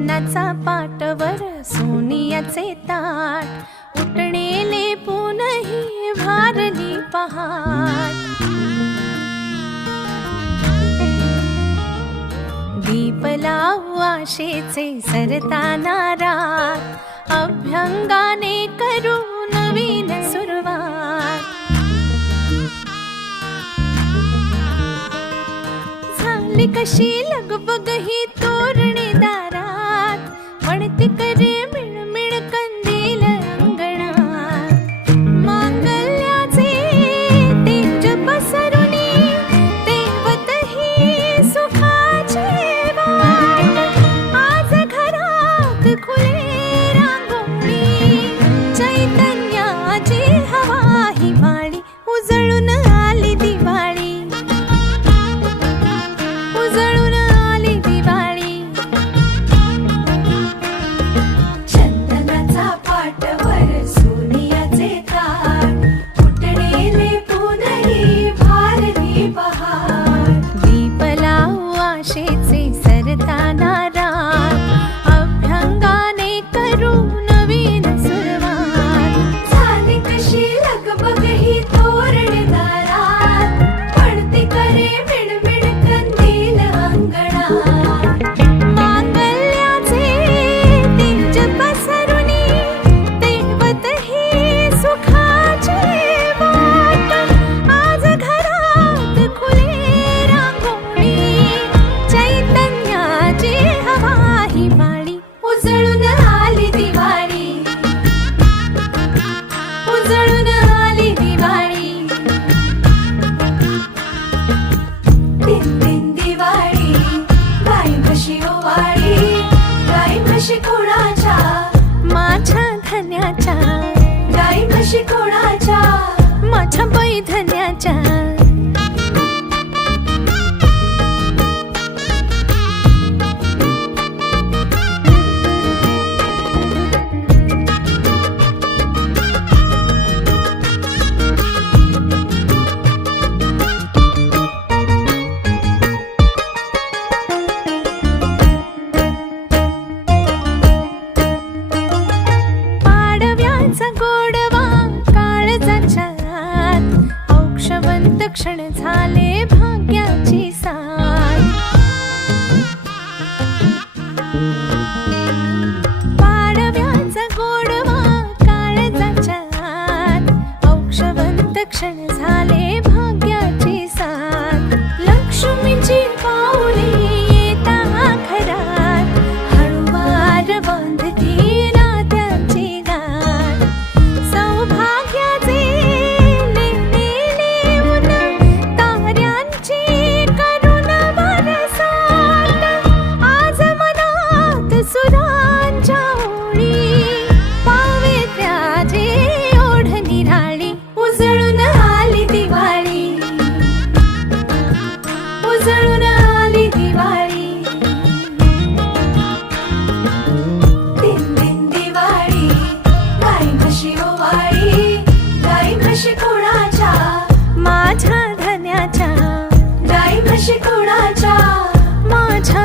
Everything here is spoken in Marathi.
चंदनाचा पाटवर सोनियाचे ताट, उठणेले पुनही भारली पहाट. दीप लावू आशेचे सरताना रात, अभ्यंगाने करू नवीन सुरुवात. झाली कशी लगबग ही तोरणे दारात, म्हणते करे मिळमिळ कंदील अंगणात. मांगल्याचे तेज पसरुनी तेवत ही सुखाचे वाट. आज घरात खुले रांगोळी, चैतन्याची हवा हिवाळी. उजळून आली दिवाळी, उजळून आली दिवाळी. चंदनाचा पाटवर सोनियाचे ताट, उठणेले पुनही भारली पहाट. दीप लावू आशेचे सरताना रात, अभ्यंगाने करू नवीन सुरुवात. झाली कशी लगबग ही तोरणे दारात, पडते करे मिणमिण कंदील अंगणात. मांगल्याचे तेज पसरुनी तेवत ही सुखाचे वाट. आज घरात खुले रांगोळी, चैतन्याची हवा हिवाळी. उजळून आली दिवाळी, उजळून आली दिवाळी. दिन दिन दिवाळी, गाई म्हशी ओवाळी. गाई म्हशी कोणाच्या? माझ्या धन्याच्या. गाई म्हशी कोणाच्या? माझ्या बाई धन्याच्या. पाडव्याचा गोडवा काळजाच्या आत, औक्षवंत क्षण झाले भाग्याची साथ. पाडव्याचा गोडवा काळजाच्या आत, औक्षवंत क्षण झाले भाग्याची साथ. लक्ष्मीची पाऊले येता घरात, हळूवार बांधती नात्यांची गाठ. सौभाग्याचे लेणे ऊन, ताऱ्यांची करुण बरसाट. आज मनात सुरांच्या ओळी, पावित्र्याची ओढ निराळी. उजळून आली दिवाळी, उजळून आली दिवाळी. दिन दिन दिवाळी, गाई म्हशी ओवाळी. गाई म्हशी कोणाच्या? माझ्या धन्याच्या. गाई म्हशी कोणाच्या? माझ्या